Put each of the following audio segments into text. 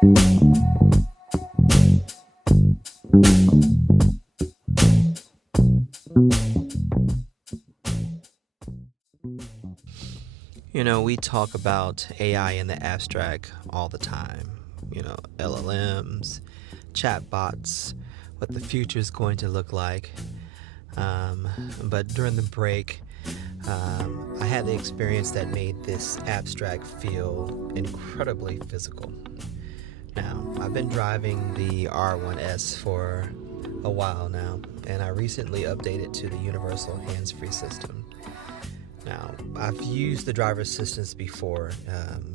We talk about AI in the abstract all the time. LLMs, chatbots, what the future is going to look like. But during the break, I had the experience that made this abstract feel incredibly physical. Now, I've been driving the R1S for a while now, and I recently updated to the universal hands-free system. Now, I've used the driver assistance before,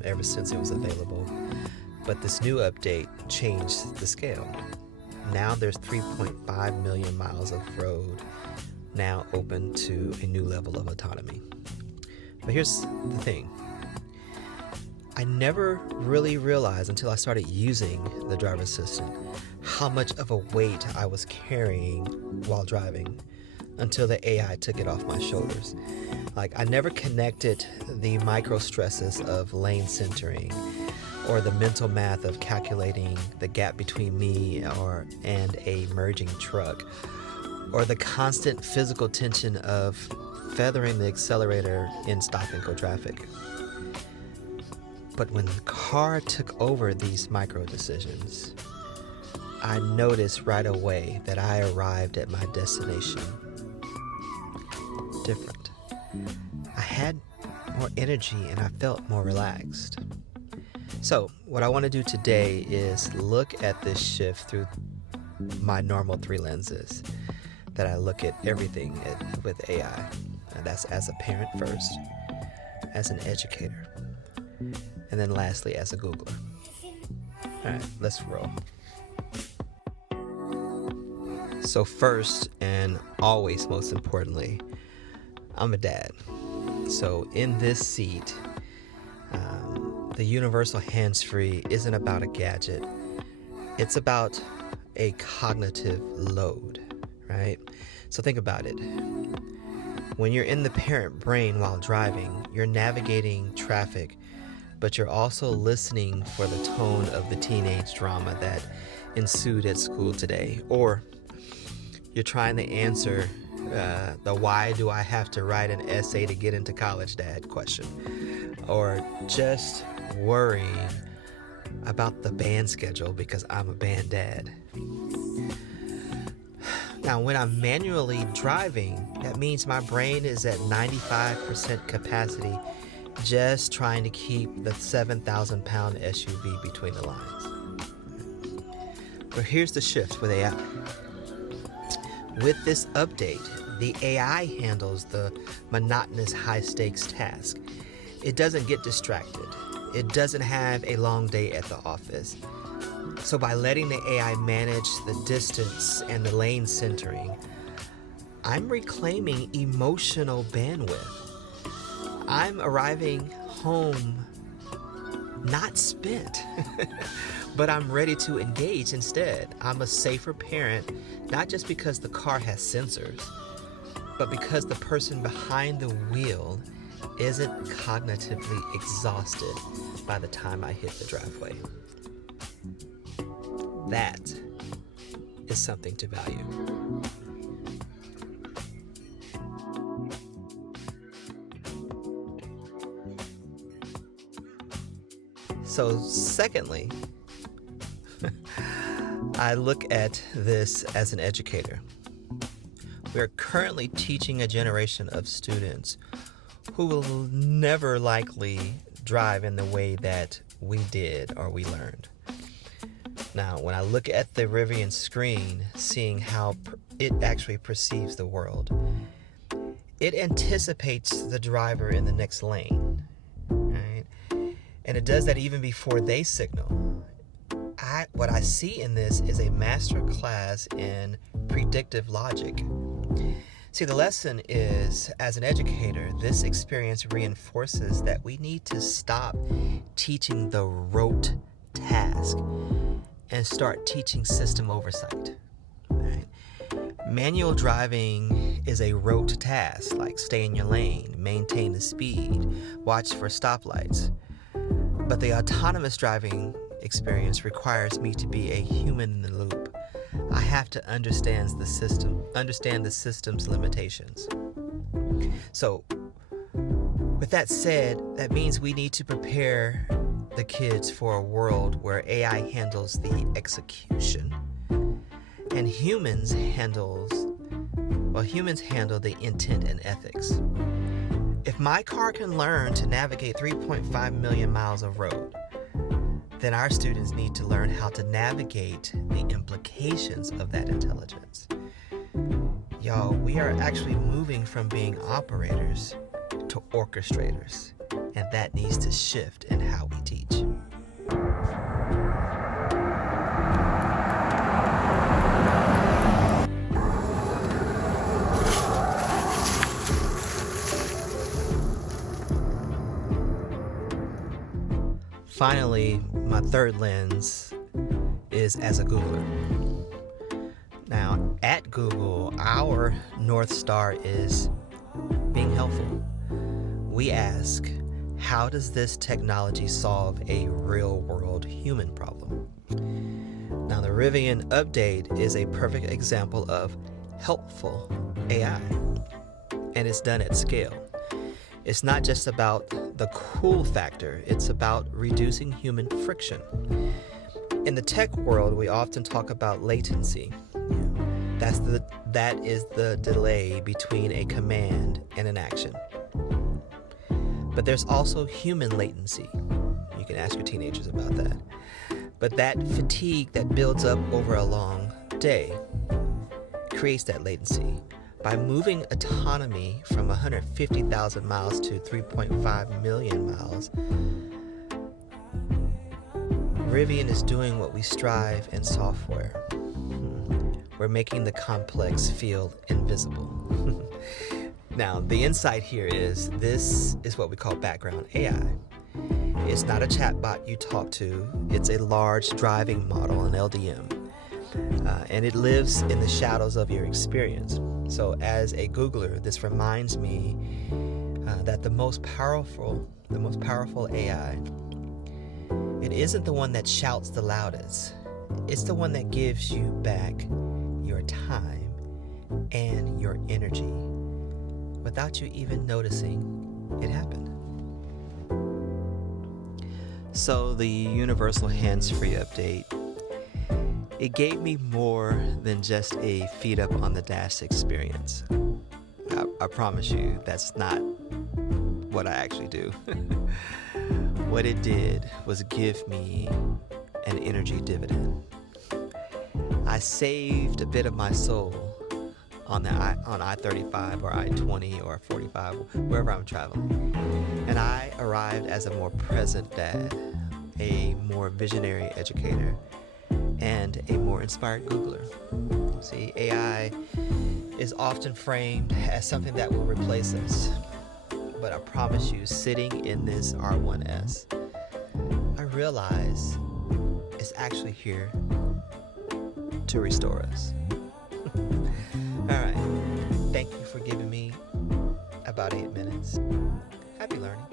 ever since it was available, but this new update changed the scale. Now there's 3.5 million miles of road now open to a new level of autonomy. But here's the thing. I never really realized until I started using the driver assistant how much of a weight I was carrying while driving until the AI took it off my shoulders. I never connected the micro stresses of lane centering or the mental math of calculating the gap between me and a merging truck, or the constant physical tension of feathering the accelerator in stop-and-go traffic. But when the car took over these micro decisions, I noticed right away that I arrived at my destination different. I had more energy and I felt more relaxed. So what I want to do today is look at this shift through my normal three lenses that I look at everything with AI. And that's as a parent first, as an educator, and then lastly as a Googler. All right, let's roll. So first and always most importantly, I'm a dad. So in this seat, the universal hands-free isn't about a gadget. It's about a cognitive load, right? So think about it. When you're in the parent brain while driving, you're navigating traffic, but you're also listening for the tone of the teenage drama that ensued at school today. Or you're trying to answer the why do I have to write an essay to get into college, Dad question. Or just worrying about the band schedule because I'm a band dad. Now, when I'm manually driving, that means my brain is at 95% capacity, just trying to keep the 7,000-pound SUV between the lines. But here's the shift with AI. With this update, the AI handles the monotonous high-stakes task. It doesn't get distracted. It doesn't have a long day at the office. So by letting the AI manage the distance and the lane centering, I'm reclaiming emotional bandwidth. I'm arriving home not spent, but I'm ready to engage instead. I'm a safer parent, not just because the car has sensors, but because the person behind the wheel isn't cognitively exhausted by the time I hit the driveway. That is something to value. So secondly, I look at this as an educator. We are currently teaching a generation of students who will never likely drive in the way that we did or we learned. Now, when I look at the Rivian screen, seeing how it actually perceives the world, it anticipates the driver in the next lane, right? And it does that even before they signal. What I see in this is a master class in predictive logic. See, the lesson is, as an educator, this experience reinforces that we need to stop teaching the rote task and start teaching system oversight. Right? Manual driving is a rote task, like stay in your lane, maintain the speed, watch for stoplights. But the autonomous driving experience requires me to be a human in the loop. I have to understand the system's limitations. So, with that said, that means we need to prepare the kids for a world where AI handles the execution and humans handle the intent and ethics. If my car can learn to navigate 3.5 million miles of road, then our students need to learn how to navigate the implications of that intelligence. Y'all, we are actually moving from being operators to orchestrators, and that needs to shift in how we teach. Finally, my third lens is as a Googler. Now, at Google, our North Star is being helpful. We ask, how does this technology solve a real-world human problem? Now, the Rivian update is a perfect example of helpful AI, and it's done at scale. It's not just about the cool factor, it's about reducing human friction. In the tech world, we often talk about latency. That is the delay between a command and an action. But there's also human latency. You can ask your teenagers about that. But that fatigue that builds up over a long day creates that latency. By moving autonomy from 150,000 miles to 3.5 million miles, Rivian is doing what we strive in software. We're making the complex feel invisible. Now, the insight here is this is what we call background AI. It's not a chatbot you talk to, it's a large driving model, an LDM. And it lives in the shadows of your experience. So as a Googler, this reminds me that the most powerful AI, it isn't the one that shouts the loudest. It's the one that gives you back your time and your energy without you even noticing it happened. So the universal hands-free update, it gave me more than just a feet up on the dash experience. I promise you, that's not what I actually do. What it did was give me an energy dividend. I saved a bit of my soul on I-35 or I-20 or 45, wherever I'm traveling. And I arrived as a more present dad, a more visionary educator, and a more inspired Googler. See, AI is often framed as something that will replace us. But I promise you, sitting in this R1S, I realize it's actually here to restore us. All right. Thank you for giving me about 8 minutes. Happy learning.